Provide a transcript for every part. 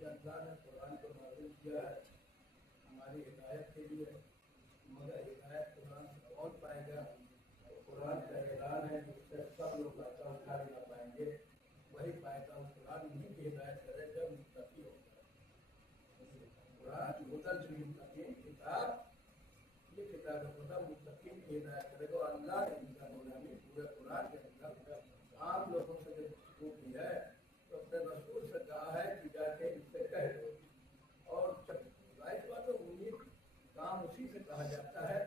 कि अल्लाह ने कुरान को नाज़िल किया है हमारी हिदायत के लिए, मगर हिदायत कुरान से और पाएगा। कुरान का ऐलान है जिससे सब लोग फायदा उठा ना पाएंगे, वही फायदा कुरान उन्हीं की हिदायत करे जब मुत्तकी होगा। कुरान हुदल लिल-मुत्तकीन किताब, ये किताब खुदा मुत्तकीन की हिदायत करेगा। अल्लाह ने इनका गुलामी पूरे कुरान के अंदर आम लोगों से जब गुफ्तगू की है तो अपने रसूल से कहा है कि जाके इससे कह दो। और जाहिर बात है उम्मीद काम उसी से कहा जाता है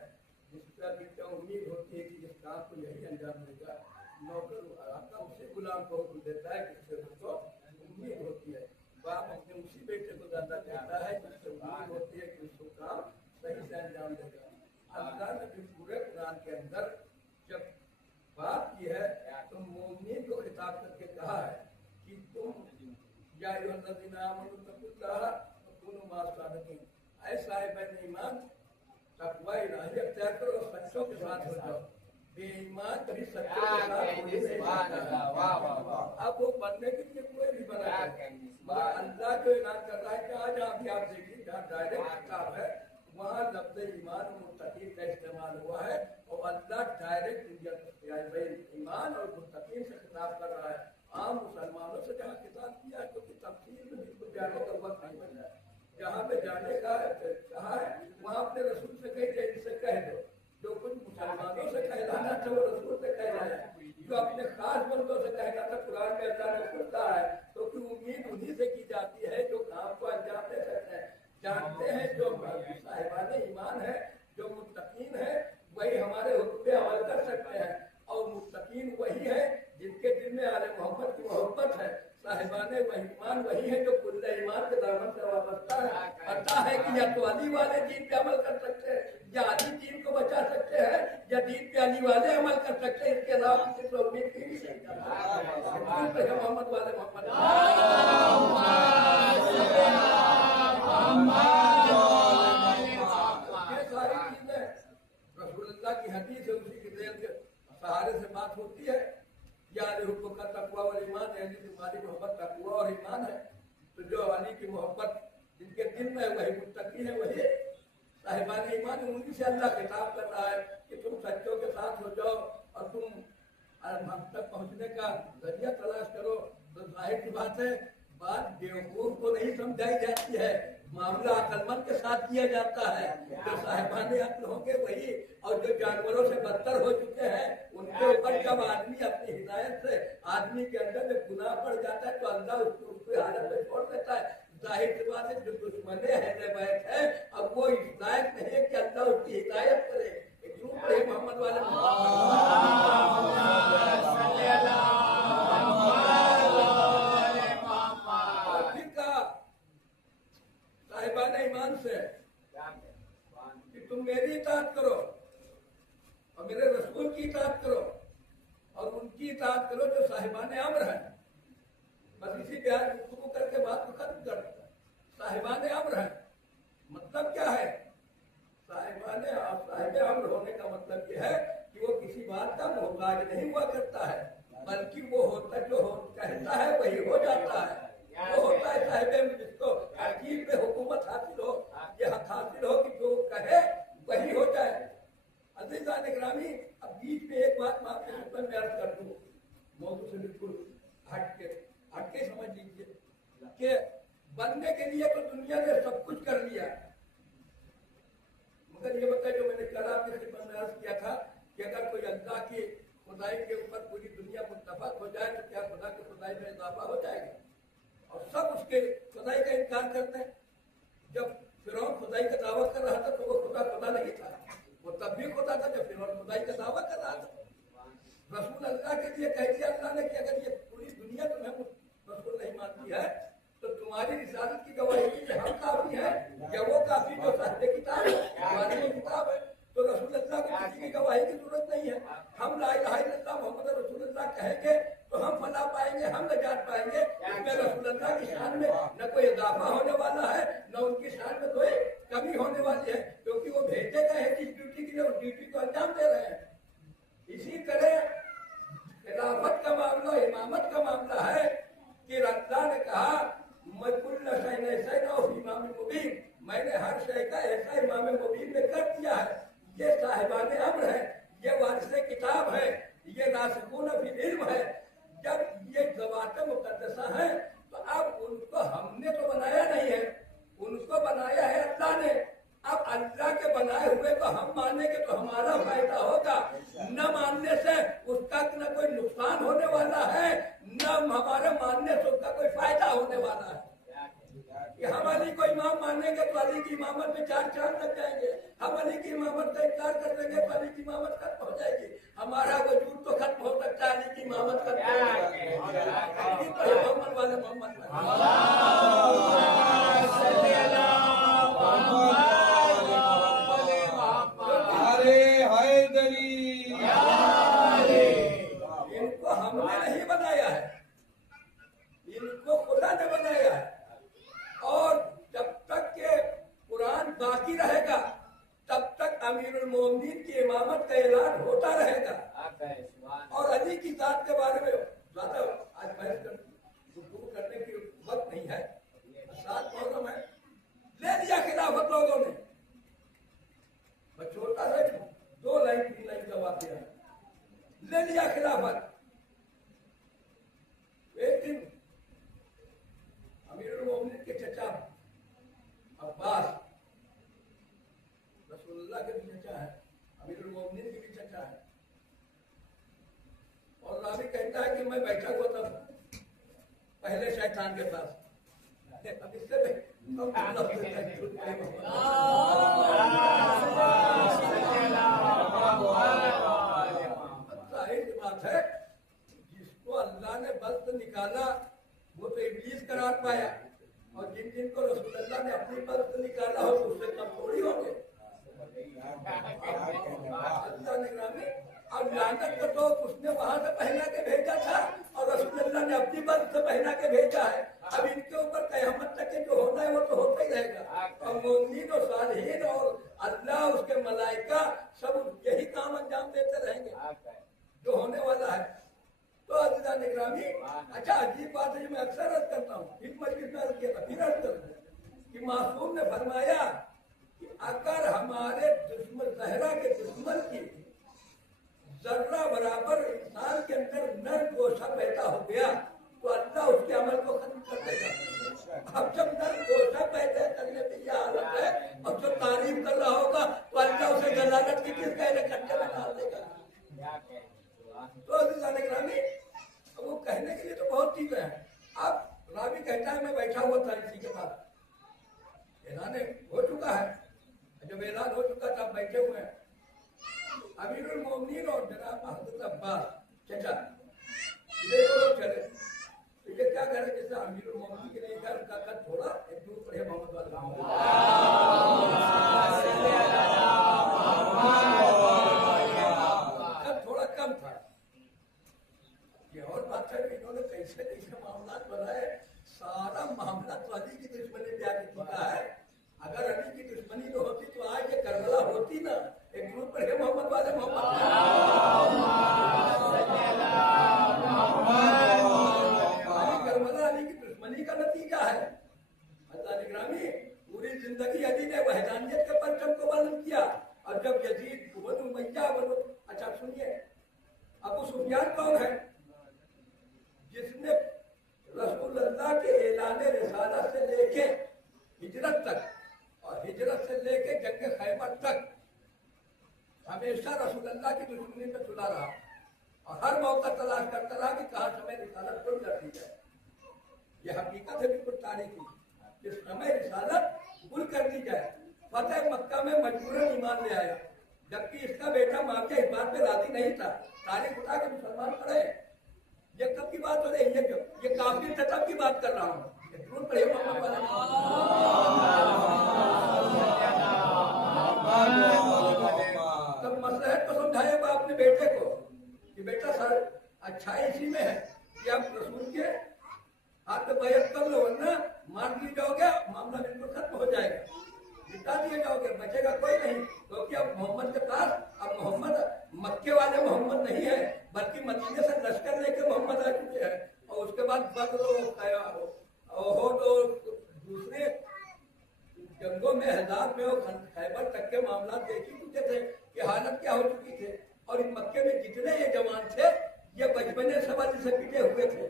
जिसका की क्या उम्मीद होती है कि जिस काम को यही अंजाम देगा। नौकर आपका उसी गुलाम को हुक्म देता है जिससे उसको उम्मीद होती है। बाप अपने उसी बेटे को ज्यादा कहता है जिससे उम्मीद होती है कि उसको काम सही से अंजाम देगा। अल्लाह ने भी पूरे कुरान के अंदर जब बात की है तो मोमिन को खिताब करके कहा है कि तुम या अय्युहल्लज़ीना आमनू तक़ुल्लाह व कूनू मअस-सादिक़ीन, ऐ साहिब ईमान तक़वा इलाही अख्तियार करो और सच्चों के साथ हो जाओ। बेईमान कभी सच्चों के साथ हो नहीं सकता। अब वो बनने के लिए कोई भी बना है, मगर अल्लाह जो ऐलान कर रहा है कि आज आप देखिए जहाँ डायरेक्ट किताब है वहाँ लफ्ज़ ईमान और मुत्तकीन का इस्तेमाल हुआ है और अल्लाह डायरेक्ट ईमान और मुत्तकीन से खिताब कर रहा है। आम मुसलमानों से जहाँ खिताब किया है क्योंकि तफसीर में बिल्कुल जाने का वक्त नहीं बचा है। जहाँ पे जाने का कहा है वहाँ अपने रसूल से कह इनसे कह दो। जो कुछ मुसलमानों से कहलाना था वो रसूल से कहलाया, जो अपने खास बंदों से कहना था कुरान में अल्लाह ने खुलता है तो कि उम्मीद उन्हीं से की जाती है जो काम को अंजाम दे सकते हैं। जानते हैं जो साहिबाने ईमान है, जो मुत्तकीन है, वही हमारे हुक्म पे अमल कर सकते हैं। और मुत्तकीन वही है जिनके दिल में आले मोहम्मद की मोहब्बत है। साहिबाने ईमान वही है जो कुल्ले ईमान के दामन से वाबस्ता है। पता है कि या तो अली वाले दीन पे अमल कर सकते हैं या अली दीन को बचा सकते हैं या दीन पे अली वाले अमल कर सकते हैं। इसके अलावा किसी को उम्मीद की नहीं सकता। मोहम्मद वाले मोहम्मद की हदीस है, उसी की देर के सहारे से बात होती है। या हुक्म का तकवा और ईमान है, तुम्हारी मोहब्बत तकवा और ईमान है। तो जो अली की मोहब्बत जिनके दिल में वही मुत्तकी है, वही साहिबान ईमान, उन्हीं से अल्लाह खिताब कर रहा है कि तुम सच्चों के साथ हो जाओ और तुम हम तक पहुँचने का जरिया तलाश करो। तो जाहिर की बात है बात बेवकूफ को नहीं समझाई जाती है, मामला अक्लमंद के साथ किया जाता है। जो साहिबाने अक्ल होंगे वही, और जो जानवरों से बदतर हो चुके हैं उनके ऊपर जब आदमी अपनी हिदायत से आदमी के अंदर जब गुनाह पड़ जाता है तो अल्लाह उसको हालत में छोड़ देता है। जाहिर सी बात है जो दुश्मन बैठ है अब वो इस लायक नहीं है कि अल्लाह उसकी हिदायत करे। मोहम्मद वाले साहिबान ईमान से कि तुम मेरी इताअत करो और मेरे रसूल की इताअत करो और उनकी इताअत करो जो साहिबान अम्र है। बस इसी प्यार गुफ्तगू करके बात को खत्म कर देता है। साहिबान अम्र है मतलब क्या है? साहिब अम्र होने का मतलब यह है कि वो किसी बात का मोहताज नहीं हुआ करता है, बल्कि वो होता जो कहता है वही हो जाता है। वो होता है साहिब जिसको अकील पे हुकूमत हासिल हो, ये हक हासिल हो कि जो कहे वही हो जाए। अज़ीज़ान इकरामी, अब बीच में एक बात मैं आपके खिदमत में अर्ज कर दूं, मौजूद से बिल्कुल हट के समझ लीजिए कि बनने के लिए तो दुनिया ने सब कुछ कर लिया, मगर ये बताए जो मैंने कल आपके खिदमत में अर्ज किया था कि अगर कोई अल्लाह की खुदाई के ऊपर पूरी दुनिया मुत्तफक हो जाए तो क्या खुदा की खुदाई में इजाफा हो जाएगा? और सब उसके खुदाई का इनकार करते हैं। जब फिरौन खुदाई का दावा कर रहा था तो वो खुदा नहीं था, वो तब भी खुदा था जब फिरौन खुदाई का दावा कर रहा था। रसूल अल्लाह के लिए कह दिया अल्लाह ने कि अगर ये पूरी दुनिया तुम्हें रसूल नहीं मानती है तो तुम्हारी रिसालत की गवाही के लिए हम काफी है या वो काफी जो साहिब किताब है, किताब है। तो रसूल अल्लाह को किसी की गवाही की जरूरत नहीं है। हम ला इलाहा इल्लल्लाह मोहम्मद रसूलुल्लाह कहेंगे तो हम फलाह पाएंगे, हम नजात पाएंगे। इसमें रसूल अल्लाह की शान में न कोई इजाफा होने वाला है न उनकी शान में कोई कमी होने वाली है, क्योंकि वो भेजे गए हैं जिस ड्यूटी के लिए उस ड्यूटी को अंजाम दे रहे हैं। इसी तरह खिलाफत का मामला, इमामत का मामला है कि अल्लाह ने कहा मैं कुल्ल शैइन हर शय का ऐसा इमाम मुबीन ने कर दिया है। ये साहिबान अम्र है, ये वारिस किताब है, ये रासिखून फिल इल्म है। जब ये ज़वात मुक़द्दसा है तो अब उनको हमने तो बनाया नहीं है, उनको बनाया है अल्लाह ने। अब अल्लाह के बनाए हुए को हम मानेंगे तो हमारा फायदा होगा, न मानने से उसका न कोई नुकसान होने वाला है, न हमारे मानने से उसका कोई फायदा होने वाला है। कि हम अली को इमाम मानेंगे तो अली की इमामत में 4 चांद लग जाएंगे, हम अली की इमामत का इनकार कर देंगे तो अली की इमामत खत्म हो जाएगी। हमारा वजूद तो खत्म हो सकता है, अली की इमामत खत्म हो जाएगी। मोहम्मद वाले मोहम्मद इनको हमने नहीं बनाया है, इनको खुदा ने बनाया है। और जब तक के कुरान बाकी रहेगा तब तक अमीरुल मोमिनीन की इमामत का ऐलान होता रहेगा। और अली की जात के बारे में ज्यादा आज बहस करने की वक्त नहीं है, 7 मौसम है। ले लिया खिलाफत लोगों ने, छोटा सा 2 लाइन 3 लाइन का वाक़या है, ले लिया खिलाफत। एक दिन अमीरुल मोमिनीन के चचा अब्बास, रसूलुल्लाह के भी चचा है, अमीरुल मोमिनीन के भी चचा है, और रावी कहता है कि मैं बैठा हुआ था पहले शैतान के पास। अब इससे बात है, जिसको अल्लाह ने बस निकाला वो तो इब्लीस करार पाया, और जिन जिनको रसूलुल्लाह ने अपनी बस निकाला हो तो उससे कम थोड़ी होंगे। अल्लाह ने और लानत को तो उसने वहां से पहना के भेजा था और रसूलुल्लाह ने अपनी बस से पहना के भेजा है। अब इनके ऊपर क़यामत तक जो होना है वो तो होता ही रहेगा। और मोमिनीन और सालिहीन और अल्लाह उसके मलाइका सब यही काम अंजाम देते रहेंगे जो होने वाला है। तो अज़ीज़ान इकरामी, अच्छा अजीब बात है जो मैं अक्सर अर्ज करता हूँ, इस मजलिस में अर्ज किया था, फिर अर्ज करता कि मासूम ने फरमाया कि अगर हमारे दुश्मन ज़हरा के दुश्मन की जर्रा बराबर इंसान के अंदर नर गोशा पैदा हो गया तो अल्लाह उसके अमल को खत्म कर देगा। अब जब नर गोशा पैदा करने की यह हालत है और जो तारीफ कर रहा होगा तो अल्लाह उसे जलालत की किस कहने खड्डे में डाल देगा। तो वो कहने के लिए तो बहुत चीजें हैं। अब रावी कहता है मैं बैठा हुआ था इसी के पास, ऐलान हो चुका है, जब ऐलान हो चुका था बैठे हुए हैं अमीरुल मोमिनीन और जनाब हज़रत अब्बास चचा, ये लोग चले। तो ये क्या कह रहे जैसे अमीरुल मोमिनीन के लिए उनका कद थोड़ा एक दूर पड़े मोहम्मद वाला कद थोड़ा कम था। ये और बात है कि इन्होंने कैसे कैसे मामला बनाए, सारा मामला तो अली की दुश्मनी पे आके टिका है। अगर अली की दुश्मनी न होती तो आज ये करबला होती ना। एक ग्रुप पर है मोहम्मद वाले मोहम्मद करबला अली की दुश्मनी का नतीजा है। अल्लाह ने ग्रामी पूरी जिंदगी अली ने वहदानियत के परचम को बुलंद किया। और जब यजीद बनु उमय्या बनु, अच्छा सुनिए, अबू सुफियान कौन है जिसने रसूलुल्लाह के ऐलान रिसालत से लेके हिजरत तक और हिजरत से लेके जंग खैबर तक हमेशा रसूलुल्लाह की दुश्मनी में तुला रहा और हर मौका तलाश करता रहा कि कहाँ समय रिसालत गुल कर दी जाए। यह हकीकत है बिल्कुल तारीखी, जिस समय रिसालत गुल कर दी जाए। फतेह मक्का में मजबूरन ईमान ले आया, जबकि इसका बेटा माविया इस बात पे राजी नहीं था। तारीख उठा के मुसलमान पढ़े, ये कब की बात हो रही है? ये काफिर थे तब की बात कर रहा हूँ। तब मसलहत को समझाया बाप ने बेटे को कि बेटा सर अच्छा इसी में है कि आप रसूल के हाथ में बैत कर लो, वरना मार दिए जाओगे, मामला बिल्कुल खत्म हो जाएगा, जिता दिए जाओगे, बचेगा कोई नहीं। क्योंकि अब मोहम्मद के पास अब मोहम्मद मक्के वाले मोहम्मद नहीं है, बल्कि मदीने से लश्कर लेके मोहम्मद आ चुके हैं। और उसके बाद बद्र हो तो दूसरे जंगों में, हजार में और खैबर तक के मामला देख ही चुके थे कि हालत क्या हो चुकी थी। और इन मक्के में जितने ये जवान थे, ये बचपने सवाल से पिटे हुए थे।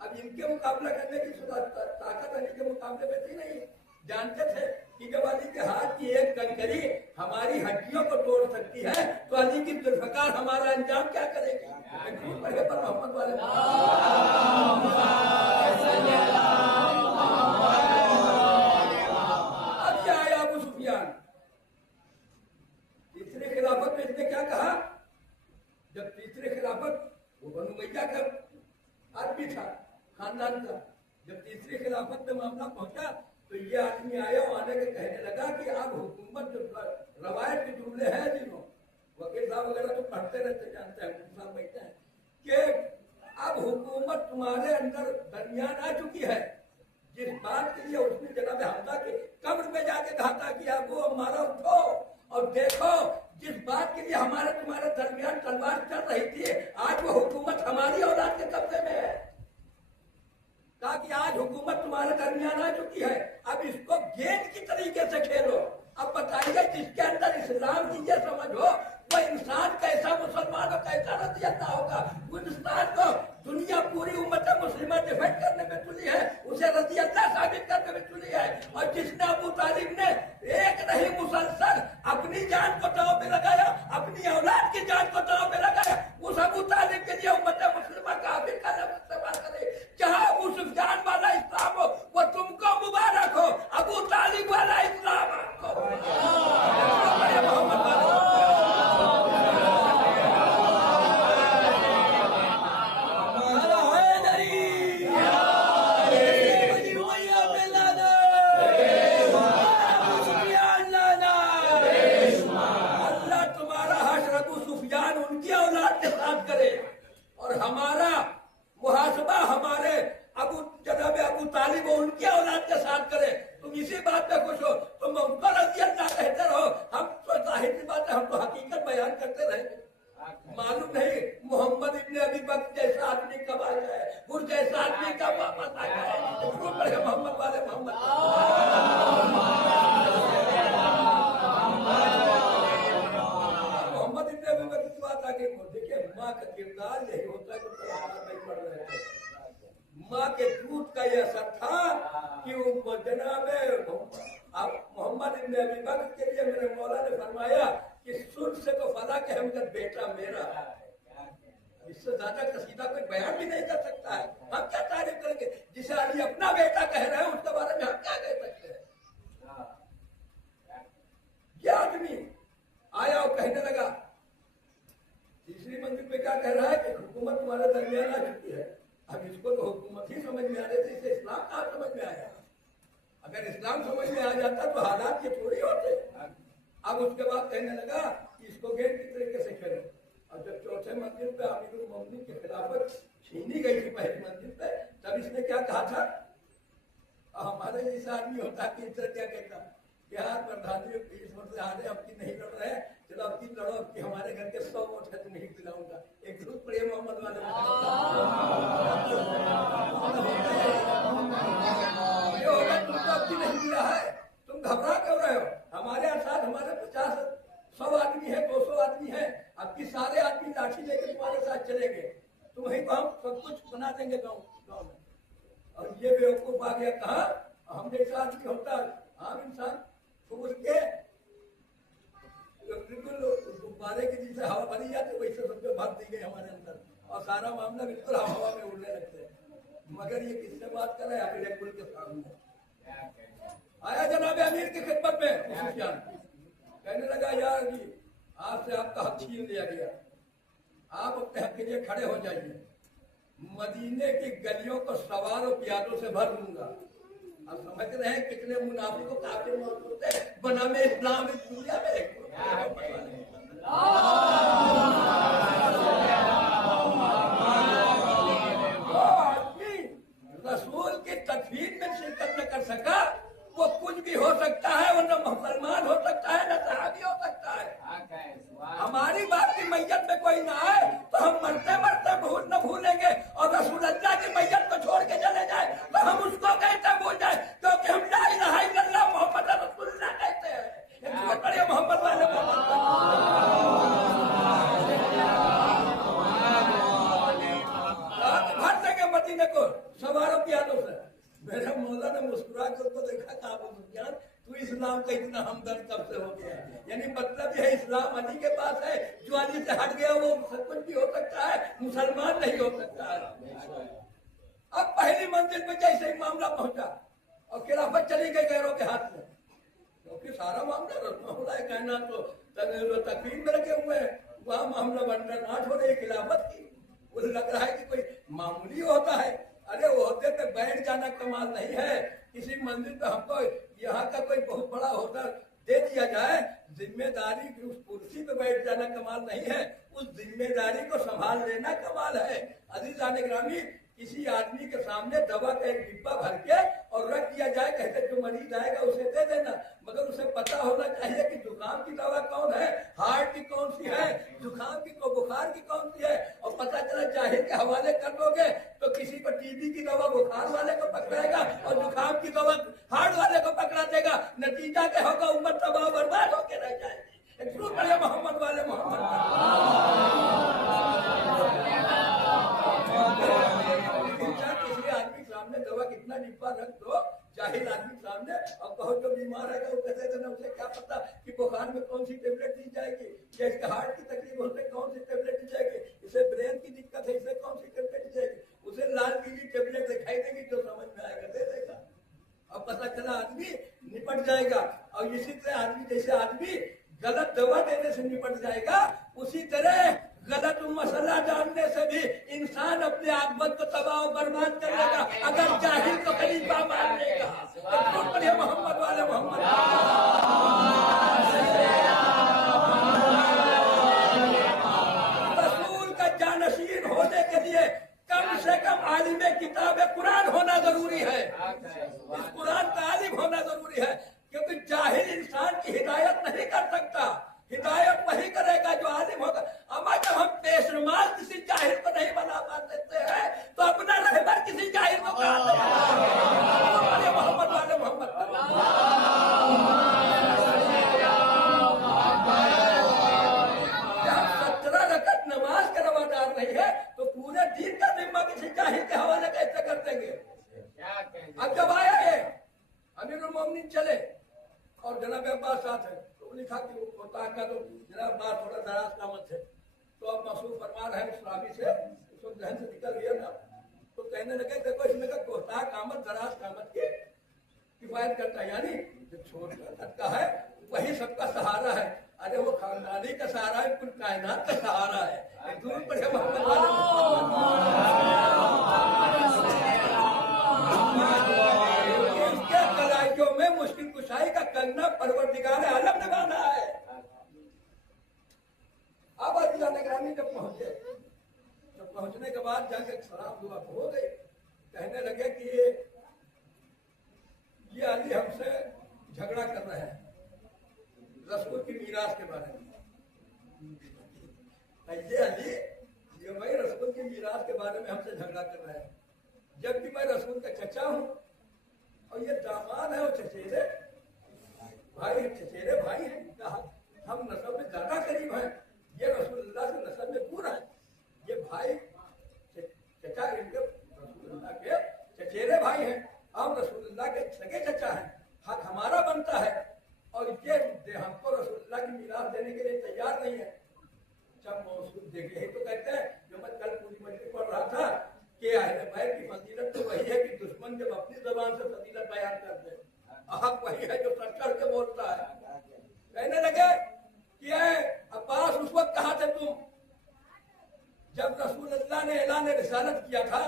अब इनके मुकाबला करने की ताकत अली के मुकाबले में थी नहीं। जानते थे कि जब अली के हाथ की एक कंकरी हमारी हड्डियों को तोड़ सकती है, तो अली की जुल्फकार हमारा अंजाम क्या करेगी। पर मोहम्मद वाले अब क्या आया अबू सुफियान। तीसरी खिलाफत में इसने क्या कहा, जब तीसरी खिलाफत वो बनु मैया का आदमी था, खानदान का, जब तीसरी खिलाफत में मामला पहुंचा तो ये आदमी आया, आने के कहने लगा कि अब हुकूमत जो रवायत के जुमले हैं, जिन्हों वकील साहब वगैरह तो पढ़ते रहते, जानते हैं, साहब बैठते हैं कि अब हुकूमत तुम्हारे अंदर दरमियान आ चुकी है। जिस बात के लिए उसने जनाब हमजा के कब्र में जाके कहा था कि अब वो हमारा उठो और देखो, जिस बात के लिए हमारे तुम्हारे दरमियान तलवार चल रही थी, आज वो हुकूमत हमारी औलाद के कब्जे में है। कहा कि आज हुकूमत तुम्हारे दरमियान आ चुकी है, अब इसको गेंद की तरीके से खेलो। अब बताइए, जिसके अंदर इस्लाम की ये समझ हो, वो इंसान कैसा मुसलमान हो, कैसा रज़ियत होगा। वो इंसान को दुनिया पूरी उम्मत मुस्लिमा डिफेंड करने में तुली है, उसे रज़ियत साबित करने में तुली है। और जिसने अबू तालिब ने एक नहीं मुसलसल अपनी जान को दांव पे लगाया, अपनी औलाद की जान को दांव पे लगाया, उस अबू तालिब के लिए उम्मत मुस्लिमा काफिर का लफ्ज़ इस्तेमाल करे। जहां अबू सुफियान वाला इस्लाम हो वो तुमको मुबारक हो, अबू तालिब वाला इस्लाम आपको मोहम्मद वाला। अल्लाह तुम्हारा हश्र अबू सुफियान उनकी औलाद के साथ करे और हमारा मुहासबा हमारे जनाब अबू तालिब उनकी औलाद के साथ करे। तुम इसी बात पे खुश हो, तुम उनको रज़ियत ना कहते रहो, हम तो जाहिर सी बात है, हम तो हकीकत बयान करते रहे। मालूम नहीं मोहम्मद इब्ने अबी बकर जैसा आदमी कब आ जाए, वो जैसा आदमी कब वापस आ जाए। मोहम्मद वाले मोहम्मद इब्ने अबी बकर की बात आगे देखिए। माँ का किरदार यही होता है, नहीं पढ़ रहे थे। माँ के दूध का यह असर था कि वो जनाब मोहम्मद इब्ने अबी बकर के लिए मेरे मौला ने फरमाया कि सुन से तो फला के हमकर बेटा मेरा। इससे ज्यादा कसीदा कोई बयान भी नहीं कर सकता है। हम क्या तारीफ करेंगे, जिसे अली अपना बेटा कह रहे हैं उसके बारे में हम क्या कह सकते हैं। यह आदमी आया और कहने लगा, तीसरी मंजिल पे क्या कह रहा है कि हुकूमत तुम्हारे दरमियान आ चुकी है। अब इसको तो हुकूमत ही समझ में आ रही थी, इसे इस्लाम कहाँ समझ में आया। अगर इस्लाम समझ में आ जाता तो हालात ये थोड़ी होते। अब उसके बाद कहने लगा कि इसको गेंद की तरीके से खेलो। और जब चौथे मंजिल पे अमीरुल मोमिनीन की खिलाफत छीनी गई थी पहली मंजिल पे, तब इसने क्या कहा था, हमारे जैसा आदमी होता कि इस तरह क्या कहता कि यार प्रधानमंत्री 20 वर्ष से हारे, अब की नहीं लड़ रहे, चलो अब की लड़ो, अब की हमारे घर के 100 वोट है, तुम्हें दिलाऊंगा। एक ग्रुप पड़े मोहम्मद वाले ये होगा, तुमको अब की नहीं दिया है, तुम घबरा क्यों रहे हो। हमारे साथ हमारे 50-100 आदमी है, 200 आदमी है, अब की सारे आदमी लाठी लेके तुम्हारे साथ चलेंगे, तुम्हें तो हम सब कुछ बना देंगे गाँव में। और ये बेवकूफ आ गया कहा, हम जैसा आदमी होता आम इंसान तो उसके बिल्कुल गुब्बारे की जैसे हवा भरी जाती वैसे सबको भर दी गई हमारे अंदर, और सारा मामला बिल्कुल हवा में उड़ने लगते हैं। मगर ये किससे बात कर रहे हैं, अमीर कुल के सामने आया जनाब अमीर की खिदमत में। कहने लगा, यार जी आपसे आपका हक छीन लिया गया, आप अपने हक के लिए खड़े हो जाइए, मदीने की गलियों को सवारों प्यादों से भर दूंगा। अब समझ रहे हैं कितने मुनाफिकों काफिर मौजूद है बना में इस्लाम इस दुनिया में। रसूल की तकफीर में शिरकत न कर सका, वो कुछ भी हो सकता है, वो न मुसलमान हो सकता है, न सहाबी हो सकता है। हमारी बात की मैयत में कोई ना आए तो हम मरते मरते न भूलेंगे, और रसूल अल्लाह की मैयत को छोड़ के चले जाए तो हम उसको कैसे भूल जाए, क्योंकि हम ला इलाहा इल्लल्लाह मुहम्मद रसूलुल्लाह किया तो सर? मेरा मौला ने मुस्कुरा के उसको देखा, कहा अबू सुफियान तू इस्लाम का इतना हमदर्द कब से हो गया? यानी मतलब यह इस्लाम अली के पास है, जो अली से हट गया वो कुछ भी हो सकता है, मुसलमान नहीं हो सकता है। अब पहली मंजिल पे जैसे ही मामला पहुंचा और खिलाफत चली गई गैरों के हाथ में, क्योंकि सारा मामला रसमा कहना तो तकरीर में रखे हुए हैं, वहां मामला बंटन नाट हो रही खिलाफत की। मुझे लग रहा है कि कोई मामूली होता है। अरे वो होते पे बैठ जाना कमाल नहीं है, किसी मंजिल पे हमको यहाँ का कोई बहुत बड़ा होटल दे दिया जाए, जिम्मेदारी की उस कुर्सी पे बैठ जाना कमाल नहीं है, उस जिम्मेदारी को संभाल लेना कमाल है। अजीजान ग्रामी, किसी आदमी के सामने दवा का एक डिब्बा भर के और रख दिया जाए, कहते जो मरीज आएगा उसे दे देना, मगर उसे पता होना चाहिए कि जुकाम की दवा कौन है, हार्ट की कौन सी है, जुकाम की को बुखार की कौन सी है। और पता चला जाहिर के हवाले कर दोगे तो किसी को टीबी की दवा बुखार वाले को पकड़ाएगा और जुकाम की दवा हार्ट वाले को पकड़ा देगा। नतीजा क्या होगा? उम्मत तबाह बर्बाद होकर रह जाएगी। क्यों बड़े मोहम्मद वाले मोहम्मद दवा कितना डिब्बा रख दो जाहिल आदमी सामने और कहो जो बीमार है वो कहते थे ना, उसे क्या पता कि बुखार में कौन सी टेबलेट दी जाएगी, या इसके हार्ट की तकलीफ होते कौन सी टेबलेट दी जाएगी, इसे ब्रेन की दिक्कत है इसे कौन सी टेबलेट दी जाएगी। उसे लाल पीली टेबलेट दिखाई देगी, जो समझ में आएगा दे देगा। अब पता चला आदमी निपट जाएगा। और इसी तरह आदमी जैसे आदमी गलत दवा देने से निपट जाएगा, उसी तरह गलत मसला जानने से भी इंसान अपने आत्मत को तबाह बर्बाद कर लेगा, अगर जाहिल को खलीफा मान लेगा। मोहम्मद वाले मोहम्मद रसूल का जानशीन होने के लिए कम से कम आलिम किताब कुरान होना जरूरी है। इस कुरान का आलिम होना जरूरी है, क्योंकि जाहिल इंसान की हिदायत नहीं कर सकता। हिदायत वही करेगा जो आलिम होगा। अमा जब हम पेशरमाल किसी जाहिर को नहीं बना देते हैं तो अपना रहबर किसी जाहिर को कहा मोहम्मद वाले मोहम्मद। जब 17 रकअत नमाज का रवादार नहीं है तो पूरे दिन का जिम्मा किसी जाहिर के हवाले कैसे कर देंगे? अब जब आया ये अमीरुल मोमिनीन चले और जनाब अब्बास साथ है, तो लिखा कि वो कोता का तो जनाब अब्बास थोड़ा दराज का मत है, तो अब मसूद फरमा रहे हैं उस रावी से, उसको जहन से निकल गया ना, तो कहने लगे देखो इसमें का कोता कामत दराज कामत के किफायत करता है, यानी जो छोटा का है वही सबका सहारा है। अरे वो खानदानी का सहारा है, कुल कायनात का सहारा है। दूर पर इसके कलाइयों में मुश्किल कुशाई का कंगना परवरदिगार आलम ने बांधा है। अब अजीज़ान निगरानी जब पहुंचे, तो पहुंचने के बाद जाके शराब दुआ हो गई, कहने लगे कि ये अली हमसे झगड़ा कर रहे हैं रसूल की मीरास के बारे में। ये अली ये भाई रसूल की मीरास के बारे में हमसे झगड़ा कर रहे हैं, जबकि मैं रसूल का चचा हूं और ये दामाद है और चचेरे भाई हैं। हम नस्ल में ज्यादा करीब हैं, ये रसूलुल्लाह से नस्ल में दूर है। ये भाई चचा इनके रसूलुल्लाह के चचेरे भाई हैं, हम रसूलुल्लाह के सगे चचा हैं, हक हमारा बनता है और ये हमको रसूलुल्लाह की मीरास देने के लिए तैयार नहीं है। जब मौसूद देखे तो कहते हैं, जो मैं कल पूरी मजलिस पढ़ रहा था कि अहले बैत की फजीलत तो वही है कि दुश्मन जब अपनी जबान से फजीलत बयान कर दे, हक वही है जो सर चढ़ के बोलता है। कहने लगे कि अब्बास उस वक्त कहा थे तुम जब रसूलुल्लाह ने ऐलान रिसालत किया था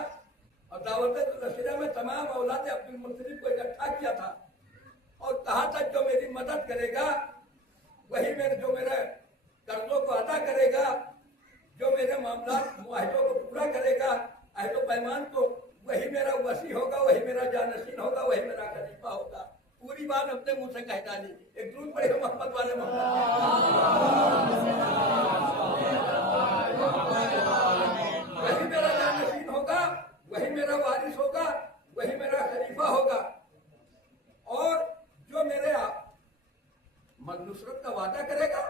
और दावत नशरा में तमाम औलाद अब्दुल मुत्तलिब को इकट्ठा किया था और कहा था जो मेरी मदद करेगा वही जो मेरे कर्जों को अदा करेगा, जो मेरे मामला मुआहिदों को पूरा करेगा, अहद पैमान को, वही मेरा वसी होगा, वही मेरा जानशीन होगा, वही मेरा खलीफा होगा। पूरी बात अपने मुंह से कह डाली। एक दूर पड़े मोहम्मद वाले मोहम्मद, वही मेरा जानशीन होगा, वही मेरा वारिस होगा, वही मेरा खलीफा होगा। और जो मेरे नुसरत का वादा करेगा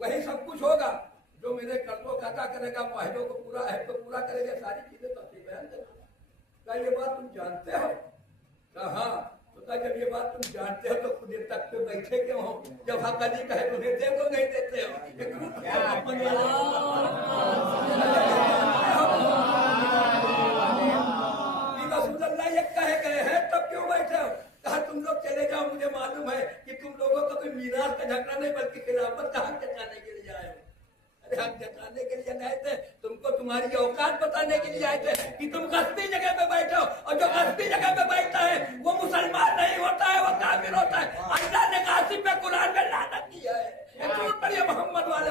वही सब कुछ होगा, जो मेरे कर्जों का अदा करेगा, मुआहिदों को पूरा अहद को पूरा करेगा, सारी चीजें तफसील बयान करेगा। क्या ये बात तुम जानते हो? कहा हाँ। तो क्या जब ये बात तुम जानते हो तो खुद तक पे बैठे क्यों हो? जब हक अली कहे तुम्हें देखो नहीं देते हो। ये कहे गए हैं तब क्यों बैठे हो? कहा तुम लोग चले जाओ, मुझे मालूम है कि तुम लोगों का कोई मीरास का झगड़ा नहीं बल्कि खिलाफत का हक जताने के लिए आए हो। अरे हक जताने के लिए आए थे, तुमको तुम्हारी औकात बताने के लिए आए थे कि तुम गस्ती जगह पे बैठे हो, और जो गस्ती जगह पे बैठता है वो मुसलमान नहीं होता है, वो काफिर होता है। अल्लाह ने कासिम पे कुरान में लानत किया है। झूठ पर ये मोहम्मद वाले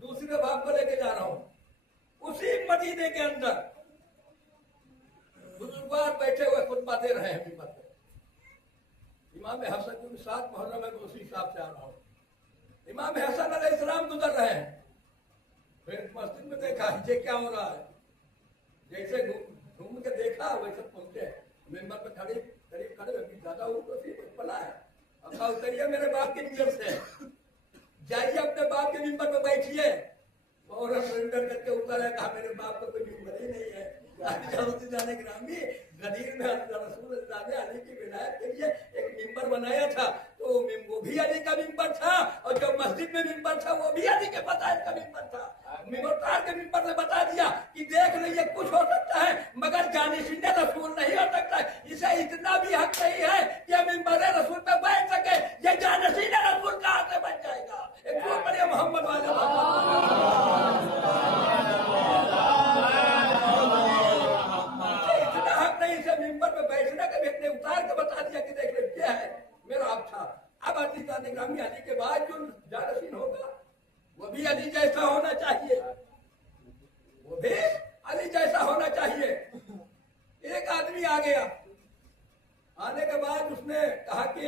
दूसरे भाग को लेके जा रहा हूं। उसी मदीने के अंदर बुजुर्गवार बैठे हुए खुतबा दे रहे हैं। इमाम हसन की 7 मुहर्रम है, तो उसी हिसाब से आ रहा हूं। इमाम हसन अलैहिस्सलाम गुजर रहे हैं, फिर मस्जिद में देखा ये क्या हो रहा है। जैसे घूम के देखा वैसे पहुंचे मेंबर पे करीब खड़े ज्यादा ऊपर पला है। अब उतरिए मेरे बाप के मिंबर से, जाइए अपने बाप के मिंबर पे बैठिए। और सरेंडर करके उतर है, कहा मेरे बाप को कोई मिंबर ही नहीं है। जाने ग्रामी गदीर में रसूल ने अली की विलायत के लिए एक मिंबर बनाया था, तो वो भी अली का मिंबर था, और जो मस्जिद में मिंबर था वो भी अली के बताए का मिंबर था। मिंबर के मिंबर ने बता दिया कि देख लीजिए कुछ हो सकता है मगर जानिशीने रसूल नहीं हो सकता। इसे इतना भी हक नहीं है कि मिंबर रसूल पे बैठ सके। ये जानिशीने रसूल कहां से बन जाएगा? एक बड़े मोहम्मद वाले मिंबर पे बैठने का भी उतार के बता दिया कि देख क्या है मेरा आप था। अब अली निगरानी अली के बाद जो जानशीन होगा वो भी अली जैसा होना चाहिए, वो भी अली जैसा होना चाहिए। एक आदमी आ गया, आने के बाद उसने कहा कि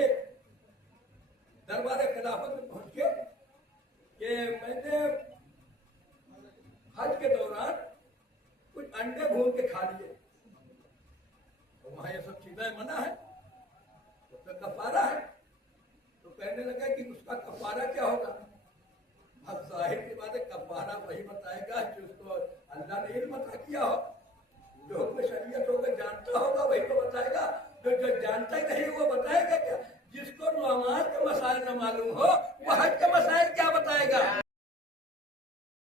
दरबार खिलाफत में पहुंच के कि मैंने हज के दौरान कुछ अंडे भून के खा लिए, वहां ये सब चीजें मना है, उसका कफारा है। तो कहने लगा कि उसका कफारा क्या होगा? अब जाहिर की बात है कफारा वही बताएगा जिसको अल्लाह ने इल्म अता किया हो, जो हुक्म शरीयत होगा जानता होगा वही तो बताएगा। जो जानता ही नहीं वो बताएगा क्या? जिसको नमाज के मसाइल न मालूम हो वो हज के